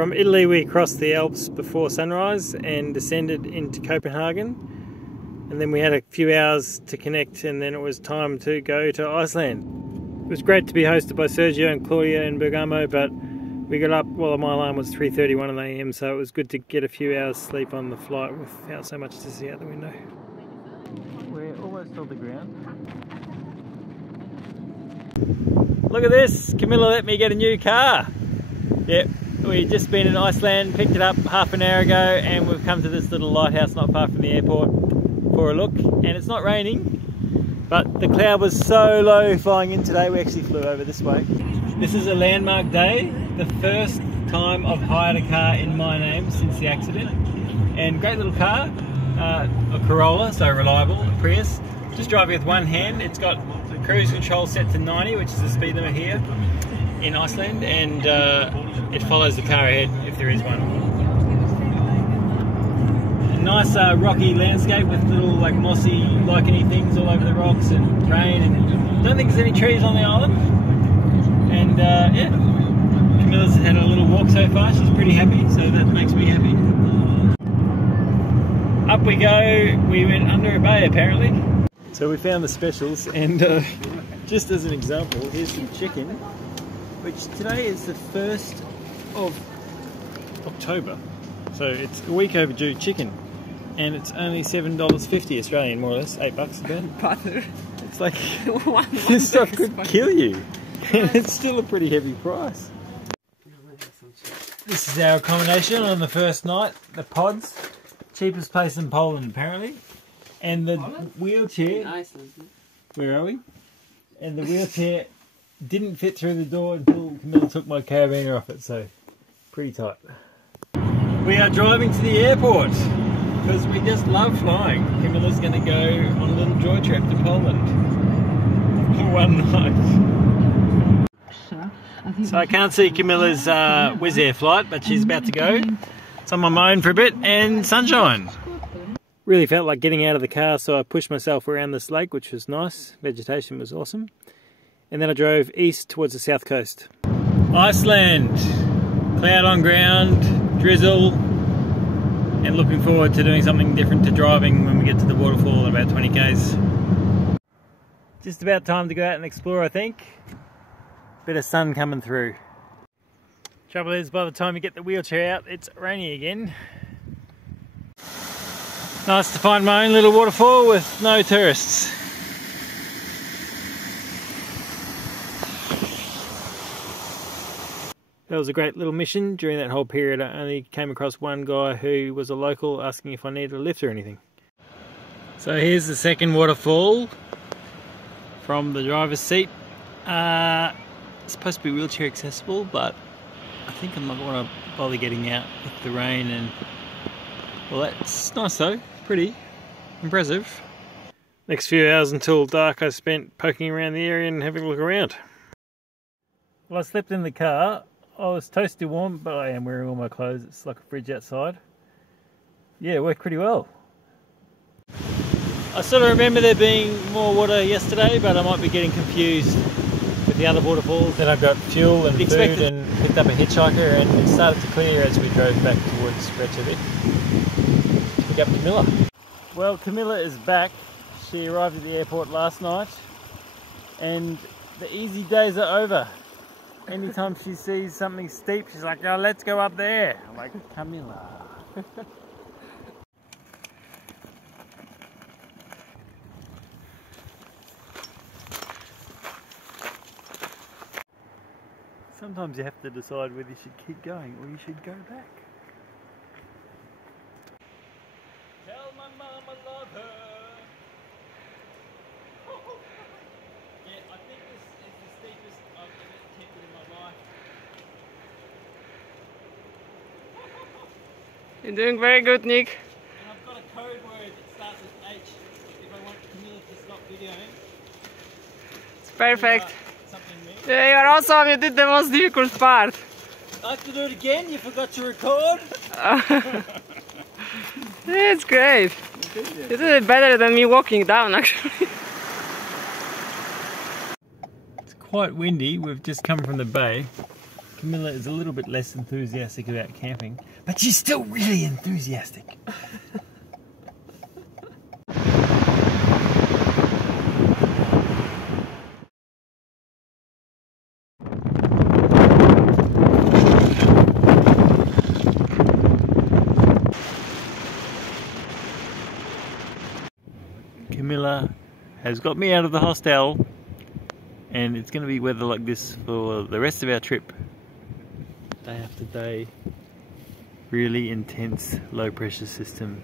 From Italy we crossed the Alps before sunrise and descended into Copenhagen, and then we had a few hours to connect, and then it was time to go to Iceland. It was great to be hosted by Sergio and Claudia in Bergamo, but we got up, well, my alarm was 3:31 AM, so it was good to get a few hours sleep on the flight without so much to see out the window. We're almost on the ground. Look at this! Camila let me get a new car! Yep, we've just been in Iceland, picked it up half an hour ago, and we've come to this little lighthouse not far from the airport for a look. And it's not raining, but the cloud was so low flying in today, we actually flew over this way. This is a landmark day, the first time I've hired a car in my name since the accident. And great little car, a Corolla, so reliable, a Prius. Just driving with one hand. It's got cruise control set to 90, which is the speed limit here in Iceland, and it follows the car ahead if there is one. A nice rocky landscape with little like mossy, licheny things all over the rocks and rain, and I don't think there's any trees on the island. And yeah, Camila's had a little walk so far, she's pretty happy, so that makes me happy. Up we go, we went under a bay apparently. So we found the specials, and just as an example, here's some chicken, which today is the 1st of October, so it's a week overdue chicken, and it's only $7.50 Australian, more or less, $8 about. Butter. It's like, this stuff could kill you, and it's still a pretty heavy price. This is our accommodation on the first night, the pods, cheapest place in Poland apparently. And the wheelchair, Iceland. Where are we? And the wheelchair didn't fit through the door until Camila took my carabiner off it, so pretty tight. We are driving to the airport because we just love flying. Camila's going to go on a little joy trip to Poland for one night. So I can't see Camila's Wizz Air flight, but she's about to go. So I'm on my own for a bit, and sunshine. Really felt like getting out of the car, so I pushed myself around this lake, which was nice. Vegetation was awesome. And then I drove east towards the south coast. Iceland, cloud on ground, drizzle, and looking forward to doing something different to driving when we get to the waterfall at about 20 k's. Just about time to go out and explore, I think. Bit of sun coming through. Trouble is, by the time you get the wheelchair out, it's rainy again. Nice to find my own little waterfall with no tourists. That was a great little mission. During that whole period I only came across one guy who was a local asking if I needed a lift or anything. So here's the second waterfall from the driver's seat. It's supposed to be wheelchair accessible, but I think I'm not going to bother getting out with the rain. And well, that's nice though. Pretty impressive. Next few hours until dark I spent poking around the area and having a look around. Well, I slept in the car. I was toasty warm, but I am wearing all my clothes. It's like a fridge outside. Yeah, it worked pretty well. I sort of remember there being more water yesterday, but I might be getting confused with the other waterfalls. Then I got fuel and food and picked up a hitchhiker, and it started to clear as we drove back towards Reykjavik. Pick up Camila. Well, Camila is back. She arrived at the airport last night, and the easy days are over. Anytime she sees something steep, she's like, "Oh, let's go up there." I'm like, Camila. Sometimes you have to decide whether you should keep going or you should go back. Tell my mom I love her. Yeah, I think this is the steepest I've ever attempted in my life. You're doing very good, Nick. And I've got a code word that starts with H if I want Camila to stop videoing. It's perfect. Yeah, you're awesome. You did the most difficult part. I have to do it again? You forgot to record? Yeah, it's great. You did it better than me walking down, actually. It's quite windy. We've just come from the bay, Camila is a little bit less enthusiastic about camping, but she's still really enthusiastic. Camila has got me out of the hostel, and it's going to be weather like this for the rest of our trip. Day after day, really intense low pressure system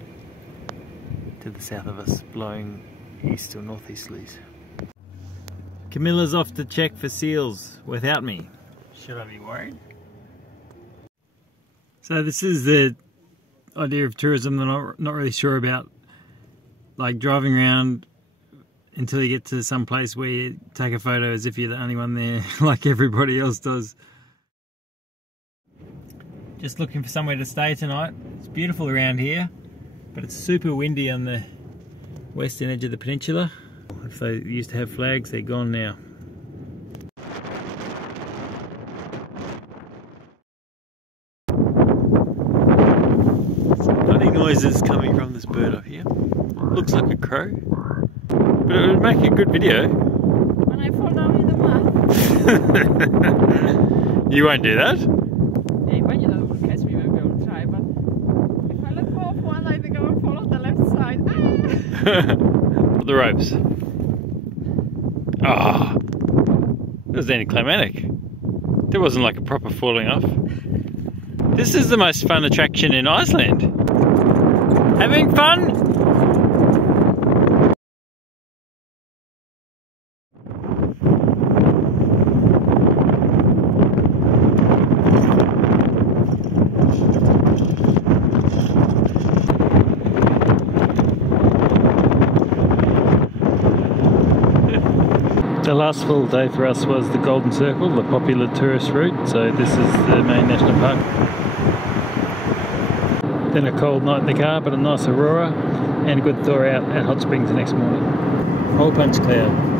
to the south of us, blowing east or northeasterlies. Camila's off to check for seals without me. Should I be worried? So this is the idea of tourism that I'm not really sure about. Like driving around until you get to some place where you take a photo as if you're the only one there, like everybody else does. Just looking for somewhere to stay tonight. It's beautiful around here, but it's super windy on the western edge of the peninsula. If they used to have flags, they're gone now. Some funny noises coming from this bird up here. Looks like a crow, but it would make a good video. When I fall down in the mud. You won't do that? Yeah, when you don't catch me, maybe I will try, but if I let go of one, I think I will fall on the left side. The ropes. Ah, oh, that was anticlimactic. There wasn't like a proper falling off. This is the most fun attraction in Iceland. Having fun? The last full day for us was the Golden Circle, the popular tourist route, so this is the main national park. Then a cold night in the car, but a nice aurora and a good thaw out at Hot Springs the next morning. Hole punch cloud.